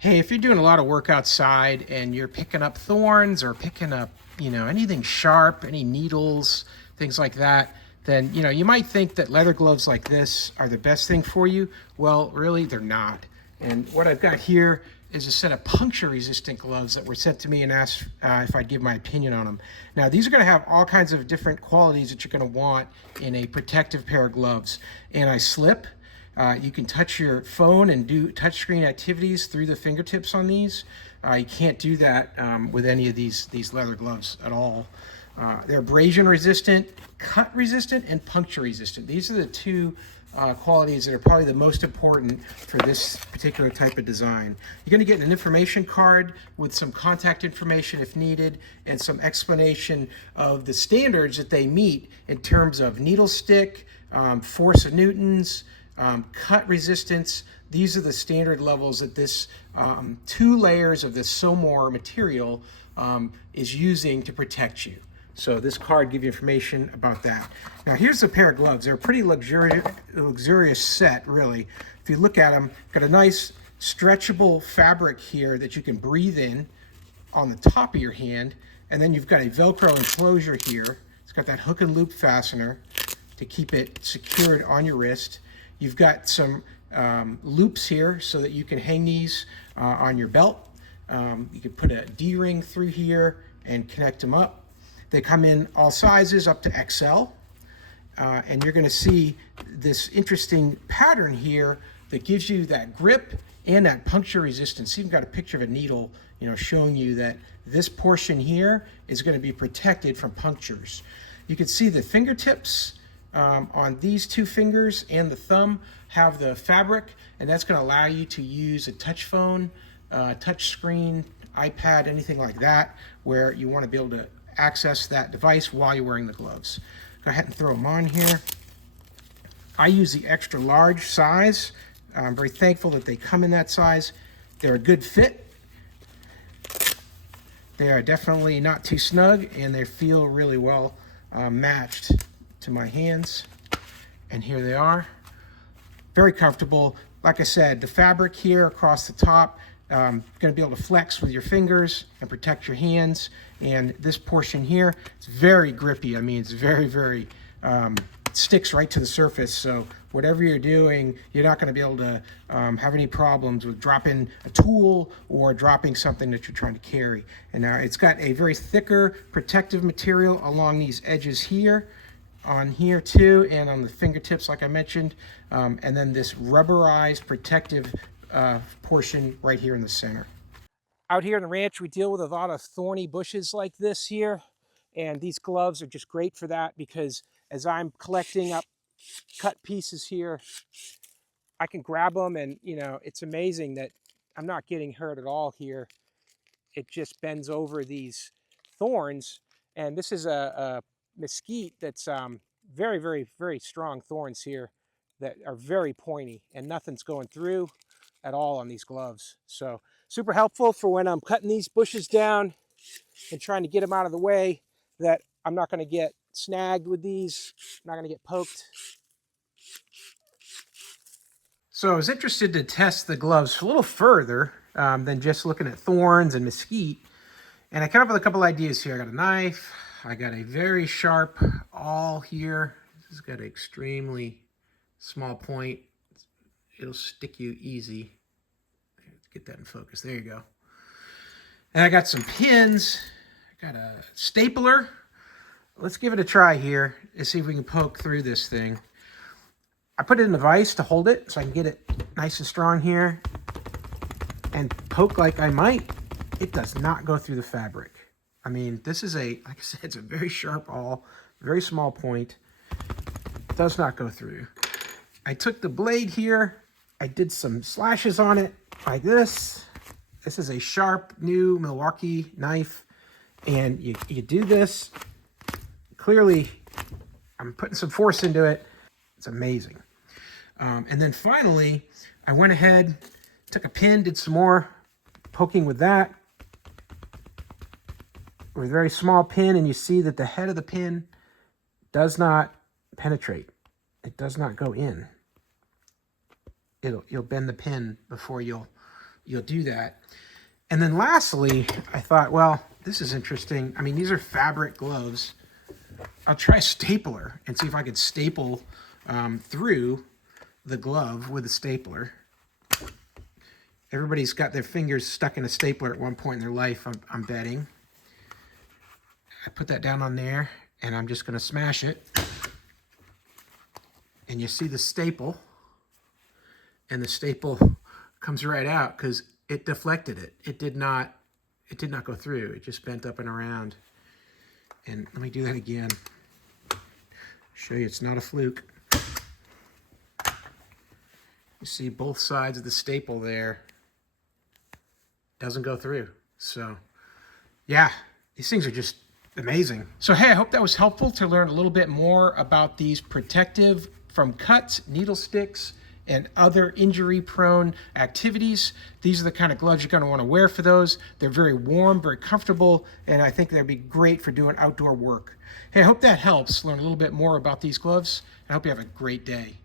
Hey, if you're doing a lot of work outside and you're picking up thorns or picking up, anything sharp, any needles, things like that, then, you might think that leather gloves like this are the best thing for you. Well, really, they're not. And what I've got here is a set of puncture-resistant gloves that were sent to me and asked if I'd give my opinion on them. Now, these are going to have all kinds of different qualities that you're going to want in a protective pair of gloves. Anti-slip. You can touch your phone and do touchscreen activities through the fingertips on these. You can't do that with any of these leather gloves at all. They're abrasion resistant, cut resistant, and puncture resistant. These are the two qualities that are probably the most important for this particular type of design. You're going to get an information card with some contact information if needed and some explanation of the standards that they meet in terms of needle stick, force of newtons, cut resistance. These are the standard levels that this 2 layers of this Somor material is using to protect you. So this card gives you information about that. Now here's a pair of gloves. They're a pretty luxurious set, really. If you look at them, got a nice stretchable fabric here that you can breathe in on the top of your hand. And then you've got a Velcro enclosure here. It's got that hook and loop fastener to keep it secured on your wrist. You've got some loops here so that you can hang these on your belt. You can put a D-ring through here and connect them up. They come in all sizes up to XL. And you're going to see this interesting pattern here that gives you that grip and that puncture resistance. You've got a picture of a needle, showing you that this portion here is going to be protected from punctures. You can see the fingertips on these 2 fingers and the thumb have the fabric, and that's going to allow you to use a touch phone, touch screen, iPad, anything like that, where you want to be able to access that device while you're wearing the gloves. Go ahead and throw them on here. I use the extra large size. I'm very thankful that they come in that size. They're a good fit. They are definitely not too snug, and they feel really well matched to my hands. And here they are. Very comfortable. Like I said, the fabric here across the top, going to be able to flex with your fingers and protect your hands. And this portion here, it's very grippy. I mean, it's very, very, it sticks right to the surface. So whatever you're doing, you're not going to be able to have any problems with dropping a tool or dropping something that you're trying to carry. And now it's got a very thicker protective material along these edges here, on here too, and on the fingertips, like I mentioned. And then this rubberized protective portion right here in the center. Out here in the ranch, we deal with a lot of thorny bushes like this here, and these gloves are just great for that, because as I'm collecting up cut pieces here, I can grab them, and it's amazing that I'm not getting hurt at all here. It just bends over these thorns, and this is a mesquite that's very, very, very strong thorns here that are very pointy, and nothing's going through at all on these gloves. So super helpful for when I'm cutting these bushes down and trying to get them out of the way, that I'm not going to get snagged with these, I'm not going to get poked. So I was interested to test the gloves a little further than just looking at thorns and mesquite. And I came up with a couple ideas here. I got a knife. I got a very sharp awl here. This has got an extremely small point. It'll stick you easy. Let's get that in focus. There you go. And I got some pins. I got a stapler. Let's give it a try here and see if we can poke through this thing. I put it in the vise to hold it so I can get it nice and strong here and poke like I might. It does not go through the fabric. I mean, this is like I said, it's a very sharp awl, very small point. It does not go through. I took the blade here. I did some slashes on it like this. This is a sharp new Milwaukee knife. And you do this. Clearly, I'm putting some force into it. It's amazing. And then finally, I went ahead, took a pin, did some more poking with that. With a very small pin, and you see that the head of the pin does not penetrate. It does not go in. You'll bend the pin before you'll you'll do that. And then lastly, I thought, well, this is interesting. I mean, these are fabric gloves. I'll try a stapler and see if I could staple through the glove with a stapler. Everybody's got their fingers stuck in a stapler at one point in their life, I'm betting. I put that down on there, and I'm just going to smash it. And you see the staple, and the staple comes right out because it deflected it. It did not go through. It just bent up and around. And let me do that again. Show you it's not a fluke. You see both sides of the staple there. Doesn't go through. So yeah, these things are just amazing. So hey, I hope that was helpful to learn a little bit more about these protective from cuts, needle sticks, and other injury-prone activities. These are the kind of gloves you're going to want to wear for those. They're very warm, very comfortable, and I think they'd be great for doing outdoor work. Hey, I hope that helps learn a little bit more about these gloves. I hope you have a great day.